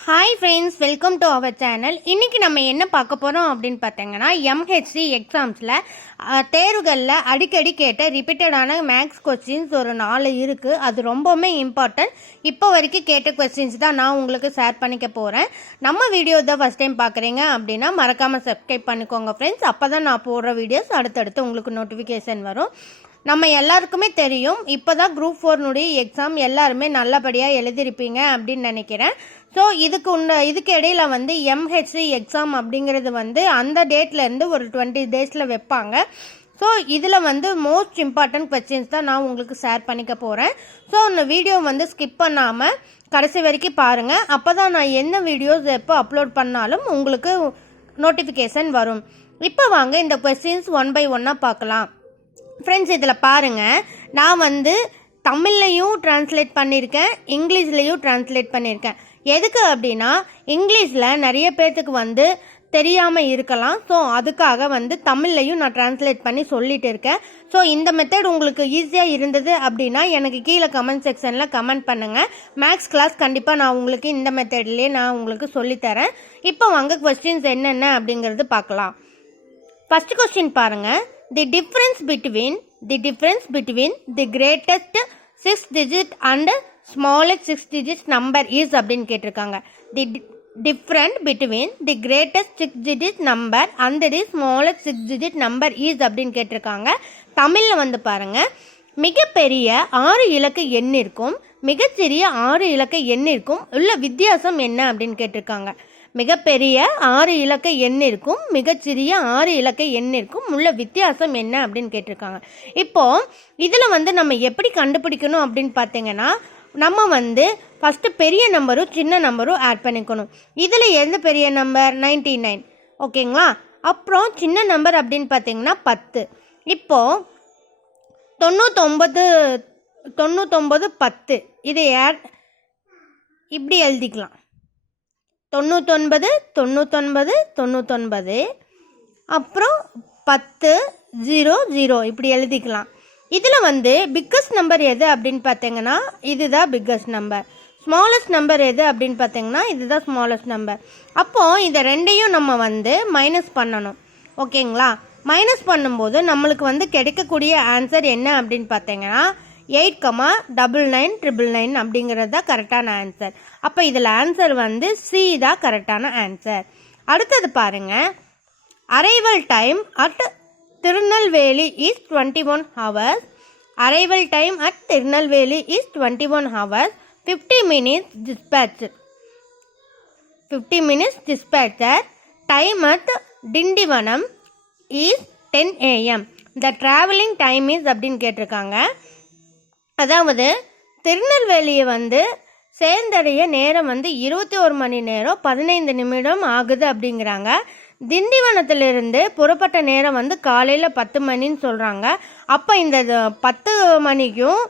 Hi friends welcome to our channel இன்றைக்கி நம்ம என்ன பார்க்க போகிறோம் அப்படின்னு பார்த்தீங்கன்னா எம்ஹெச்சி எக்ஸாம்ஸில் தேர்வுகளில் அடிக்கடி கேட்ட ரிப்பீட்டடான மேக்ஸ் கொஸ்டின்ஸ் ஒரு நாலு இருக்குது அது ரொம்பவுமே இம்பார்ட்டன்ட் இப்போ வரைக்கும் கேட்ட கொஸ்டின்ஸ் தான் நான் உங்களுக்கு ஷேர் பண்ணிக்க போகிறேன் நம்ம வீடியோ தான் ஃபஸ்ட் டைம் பார்க்குறீங்க அப்படின்னா மறக்காமல் சப்ஸ்கிரைப் பண்ணிக்கோங்க ஃப்ரெண்ட்ஸ் அப்போ தான் நான் போடுற வீடியோஸ் அடுத்தடுத்து உங்களுக்கு நோட்டிஃபிகேஷன் வரும். நம்ம எல்லாருக்குமே தெரியும். இப்போ தான் குரூப் ஃபோர்னுடைய எக்ஸாம் எல்லாருமே நல்லபடியாக எழுதியிருப்பீங்க அப்படின்னு நினைக்கிறேன். ஸோ இதுக்கு உண்ட இதுக்கு இடையில வந்து எம்ஹெச்சி எக்ஸாம் அப்படிங்கிறது வந்து அந்த டேட்லேருந்து ஒரு டுவெண்ட்டி டேஸில் வைப்பாங்க. ஸோ இதில் வந்து மோஸ்ட் இம்பார்ட்டன்ட் கொஸ்டின்ஸ் தான் நான் உங்களுக்கு ஷேர் பண்ணிக்க போகிறேன் ஸோ அந்த வீடியோ வந்து ஸ்கிப் பண்ணாமல் கடைசி வரைக்கும் பாருங்கள் அப்போ தான் நான் என்ன வீடியோஸ் எப்போ அப்லோட் பண்ணாலும் உங்களுக்கு நோட்டிஃபிகேஷன் வரும். இப்போ வாங்க இந்த கொஸ்டின்ஸ் ஒன் பை ஒன்னாக பார்க்கலாம். ஃப்ரெண்ட்ஸ் இதில் பாருங்கள் நான் வந்து தமிழ்லையும் ட்ரான்ஸ்லேட் பண்ணியிருக்கேன் இங்கிலீஷ்லேயும் ட்ரான்ஸ்லேட் பண்ணியிருக்கேன் எதுக்கு அப்படின்னா இங்கிலீஷில் நிறைய பேர்த்துக்கு வந்து தெரியாமல் இருக்கலாம். ஸோ அதுக்காக வந்து தமிழ்லையும் நான் ட்ரான்ஸ்லேட் பண்ணி சொல்லிட்டு இருக்கேன். ஸோ இந்த மெத்தட் உங்களுக்கு ஈஸியாக இருந்தது அப்படின்னா எனக்கு கீழே கமெண்ட் செக்ஷனில் கமெண்ட் பண்ணுங்கள் மேக்ஸ் கிளாஸ் கண்டிப்பாக நான் உங்களுக்கு இந்த மெத்தட்லேயே நான் உங்களுக்கு சொல்லித்தரேன். இப்போ வாங்க கொஸ்டின்ஸ் என்னென்ன அப்படிங்கிறது பார்க்கலாம். ஃபஸ்ட் கொஸ்டின் பாருங்கள் the difference between the difference between the greatest six digit and smallest six digits number is அப்படின்னு கேட்டிருக்காங்க. The different between the greatest six digit number and the smallest six digit number is அப்படின்னு கேட்டிருக்காங்க. தமிழில் வந்து பாருங்கள் மிகப்பெரிய ஆறு இலக்க எண்ணிற்கும் மிகச்சிறிய ஆறு இலக்க எண்ணிற்கும் உள்ள வித்தியாசம் என்ன அப்படின்னு கேட்டிருக்காங்க. மிகப்பெரிய ஆறு இலக்க எண்ணிற்கும் மிகச்சிறிய ஆறு இலக்க எண்ணிற்கும் உள்ள வித்தியாசம் என்ன அப்படின்னு கேட்டிருக்காங்க. இப்போ இதில் வந்து நம்ம எப்படி கண்டுபிடிக்கணும் அப்படின்னு பார்த்தீங்கன்னா நம்ம வந்து ஃபஸ்ட்டு பெரிய நம்பரும் சின்ன நம்பரும் ஆட் பண்ணிக்கணும். இதில் எந்த பெரிய நம்பர் நைன்டி நைன் ஓகேங்களா அப்புறம் சின்ன நம்பர் அப்படின்னு பார்த்தீங்கன்னா பத்து. இப்போது தொண்ணூத்தொம்பது தொண்ணூத்தொம்பது பத்து. இதை ஆட் இப்படி எழுதிக்கலாம். தொண்ணூத்தொன்பது தொண்ணூத்தொன்பது தொண்ணூத்தொன்பது. அப்புறம் பத்து ஜீரோ ஜீரோ இப்படி எழுதிக்கலாம். இதில் வந்து பிக்கஸ்ட் நம்பர் எது அப்படின்னு பார்த்தீங்கன்னா இதுதான் பிக்கஸ்ட் நம்பர் ஸ்மாலஸ்ட் நம்பர் எது அப்படின்னு பார்த்தீங்கன்னா இதுதான் ஸ்மாலஸ்ட் நம்பர் அப்போது இதை ரெண்டையும் நம்ம வந்து மைனஸ் பண்ணணும். ஓகேங்களா? மைனஸ் பண்ணும்போது நம்மளுக்கு வந்து கிடைக்கக்கூடிய ஆன்சர் என்ன அப்படின்னு பார்த்தீங்கன்னா eight comma double nine triple nine அப்படிங்கிறது தான் கரெக்டான ஆன்சர் அப்போ இதில் ஆன்சர் வந்து சி தான் கரெக்டான ஆன்சர் அடுத்தது பாருங்க. Arrival time at Tirunelveli is twenty one hours arrival time at Tirunelveli is twenty one hours fifty minutes dispatch fifty minutes dispatcher time at Tindivanam is ten AM the travelling time is அப்படின்னு கேட்டிருக்காங்க. அதாவது திருநெல்வேலியை வந்து சேர்ந்தடைய நேரம் வந்து இருபத்தி ஒரு மணி நேரம் பதினைந்து நிமிடம் ஆகுது அப்படிங்கிறாங்க. திண்டிவனத்திலிருந்து புறப்பட்ட நேரம் வந்து காலையில் பத்து மணின்னு சொல்கிறாங்க அப்போ இந்த பத்து மணிக்கும்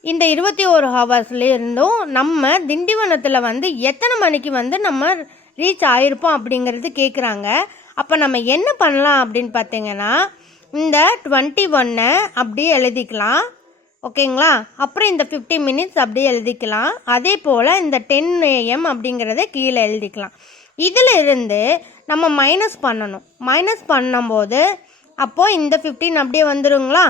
இந்த இருபத்தி ஒரு ஹவர்ஸ்ல இருந்தும் நம்ம திண்டிவனத்தில் வந்து எத்தனை மணிக்கு வந்து நம்ம ரீச் ஆயிருப்போம் அப்படிங்கிறது கேட்குறாங்க அப்போ நம்ம என்ன பண்ணலாம் அப்படின்னு பார்த்தீங்கன்னா இந்த டுவெண்ட்டி ஒன்னை அப்படியே எழுதிக்கலாம். ஓகேங்களா? அப்புறம் இந்த ஃபிஃப்டி மினிட்ஸ் அப்படியே எழுதிக்கலாம். அதே போல் இந்த டென் ஏஎம் அப்படிங்கிறத கீழே எழுதிக்கலாம். இதில் இருந்து நம்ம மைனஸ் பண்ணணும். மைனஸ் பண்ணும்போது அப்போது இந்த ஃபிஃப்டீன் அப்படியே வந்துடுங்களா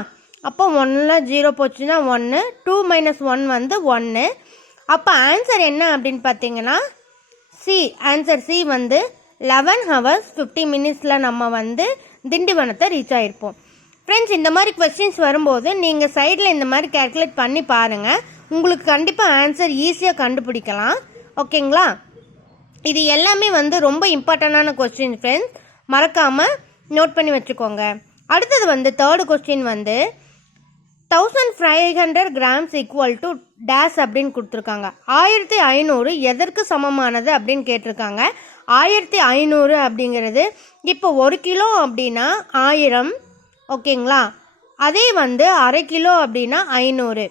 அப்போ ஒன்னில் ஜீரோ போச்சுன்னா ஒன்று டூ மைனஸ் ஒன் வந்து ஒன்று அப்போ ஆன்சர் என்ன அப்படின்னு பார்த்தீங்கன்னா சி ஆன்சர் சி வந்து லெவன் ஹவர்ஸ் ஃபிஃப்டி மினிட்ஸில் நம்ம வந்து திண்டிவனத்தை ரீச் ஆகிருப்போம் ஃப்ரெண்ட்ஸ் இந்த மாதிரி கொஸ்டின்ஸ் வரும்போது நீங்கள் சைடில் இந்த மாதிரி கேல்குலேட் பண்ணி பாருங்கள் உங்களுக்கு கண்டிப்பாக ஆன்சர் ஈஸியாக கண்டுபிடிக்கலாம். ஓகேங்களா இது எல்லாமே வந்து ரொம்ப இம்பார்ட்டண்டான கொஸ்டின் ஃப்ரெண்ட்ஸ் மறக்காமல் நோட் பண்ணி வச்சுக்கோங்க. அடுத்தது வந்து தேர்டு கொஸ்டின் வந்து thousand five hundred grams equal to days அப்படின்னு கொடுத்துருக்காங்க. ஆயிரத்தி ஐநூறு எதற்கு சமமானது அப்படின்னு கேட்டிருக்காங்க. ஆயிரத்தி ஐநூறு அப்படிங்கிறது இப்போ ஒரு கிலோ அப்படின்னா ஆயிரம் ஓகேங்களா? அதே வந்து அரை கிலோ அப்படின்னா ஐநூறு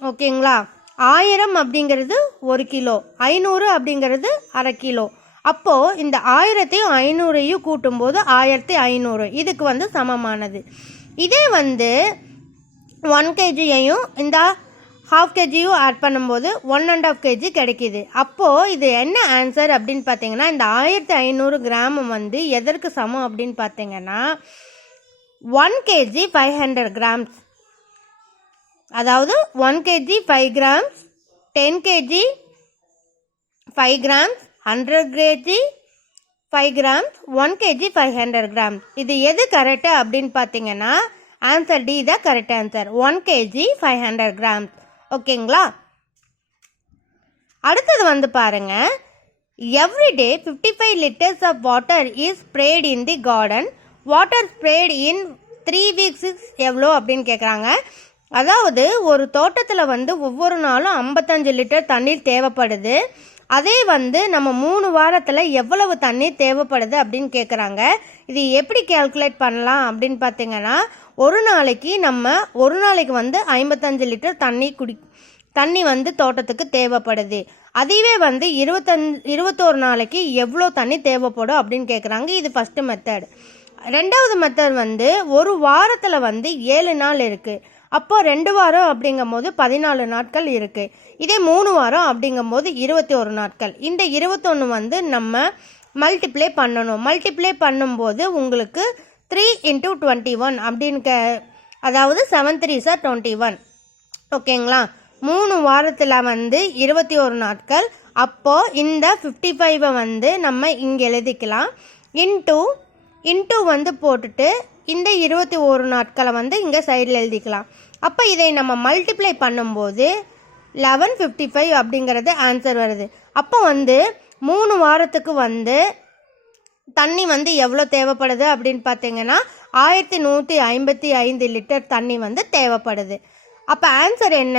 ஓகேங்களா? ஆயிரம் அப்படிங்கிறது ஒரு கிலோ ஐநூறு அப்படிங்கிறது அரை கிலோ. அப்போது இந்த ஆயிரத்தையும் ஐநூறையும் கூட்டும்போது ஆயிரத்தி ஐநூறு. இதுக்கு வந்து சமமானது. இதே வந்து ஒன் கேஜியையும் இந்த ஹாஃப் கேஜியும் ஆட் பண்ணும்போது ஒன் அண்ட் ஆஃப் கேஜி கிடைக்கிது. அப்போது இது என்ன ஆன்சர் அப்படின்னு பார்த்தீங்கன்னா இந்த ஆயிரத்தி ஐநூறு கிராம் வந்து எதற்கு சமம் அப்படின்னு பார்த்தீங்கன்னா one KG five hundred grams அதாவது one KG five grams ten KG five grams hundred KG five grams one KG five hundred grams இது எது கரெக்டு அப்படின்னு பார்த்தீங்கன்னா ஆன்சர் டி தான் correct answer one KG five hundred grams ஓகேங்களா? அடுத்தது வந்து பாருங்க. Every day fifty five litres of water is spread in the garden water spread in three weeks எவ்வளோ அப்படின்னு கேட்குறாங்க அதாவது ஒரு தோட்டத்தில் வந்து ஒவ்வொரு நாளும் ஐம்பத்தஞ்சு லிட்டர் தண்ணீர் தேவைப்படுது. அதே வந்து நம்ம மூணு வாரத்தில் எவ்வளவு தண்ணீர் தேவைப்படுது அப்படின்னு கேட்குறாங்க இது எப்படி கேல்குலேட் பண்ணலாம் அப்படின்னு பார்த்தீங்கன்னா ஒரு நாளைக்கு நம்ம ஒரு நாளைக்கு வந்து ஐம்பத்தஞ்சு லிட்டர் தண்ணி குடி தண்ணி வந்து தோட்டத்துக்கு தேவைப்படுது. அதுவே வந்து இருபத்தஞ்சு இருபத்தோரு நாளைக்கு எவ்வளோ தண்ணி தேவைப்படும் அப்படின்னு கேட்குறாங்க இது ஃபஸ்ட்டு மெத்தட் ரெண்டாவது மெத்தட் வந்து ஒரு வாரத்தில் வந்து ஏழு நாள் இருக்குது அப்போ ரெண்டு வாரம் அப்படிங்கும் போது பதினாலு நாட்கள் இருக்குது இதே மூணு வாரம் அப்படிங்கும் போது இருபத்தி ஒரு நாட்கள். இந்த இருபத்தொன்று வந்து நம்ம மல்டிப்ளை பண்ணணும். மல்டிப்ளை பண்ணும்போது உங்களுக்கு த்ரீ இன்ட்டு டுவெண்ட்டி ஒன் அப்படின்னு கே அதாவது seven three sir twenty one ஓகேங்களா? மூணு வாரத்தில் வந்து இருபத்தி ஒரு நாட்கள். அப்போது இந்த ஃபிஃப்டி ஃபைவை வந்து நம்ம இங்கே எழுதிக்கலாம். இன்டூ இன்டூ வந்து போட்டுட்டு இந்த இருபத்தி ஒரு நாட்களை வந்து இங்கே சைடில் எழுதிக்கலாம். அப்போ இதை நம்ம மல்டிப்ளை பண்ணும்போது லெவன் ஃபிஃப்டி ஃபைவ் அப்படிங்கிறது ஆன்சர் வருது. அப்போ வந்து மூணு வாரத்துக்கு வந்து தண்ணி வந்து எவ்வளோ தேவைப்படுது அப்படின்னு பார்த்தீங்கன்னா ஆயிரத்தி நூற்றி ஐம்பத்தி ஐந்து லிட்டர் தண்ணி வந்து தேவைப்படுது. அப்போ ஆன்சர் என்ன?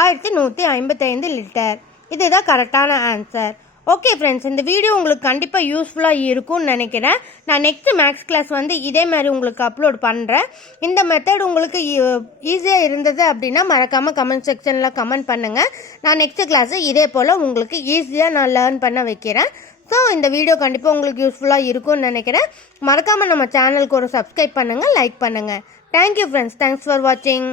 ஆயிரத்தி நூற்றி ஐம்பத்தைந்து லிட்டர். இதுதான் கரெக்டான ஆன்சர் ஓகே ஃப்ரெண்ட்ஸ் இந்த வீடியோ உங்களுக்கு கண்டிப்பாக யூஸ்ஃபுல்லாக இருக்கும்னு நினைக்கிறேன். நான் நெக்ஸ்ட் மேக்ஸ் கிளாஸ் வந்து இதே மாதிரி உங்களுக்கு அப்லோட் பண்ணுறேன் இந்த மெத்தட் உங்களுக்கு e-, ஈஸியாக இருந்தது அப்படின்னா மறக்காமல் கமெண்ட் செக்ஷனில் கமெண்ட் பண்ணுங்கள் நான் நெக்ஸ்ட் கிளாஸு இதே போல் உங்களுக்கு ஈஸியாக நான் லேர்ன் பண்ண வைக்கிறேன். ஸோ இந்த வீடியோ கண்டிப்பாக உங்களுக்கு யூஸ்ஃபுல்லாக இருக்கும்னு நினைக்கிறேன். மறக்காமல் நம்ம சேனலுக்கு ஒரு சப்ஸ்கிரைப் பண்ணுங்கள் லைக் பண்ணுங்கள் தேங்க்யூ ஃப்ரெண்ட்ஸ் தேங்க்ஸ் ஃபார் வாட்சிங்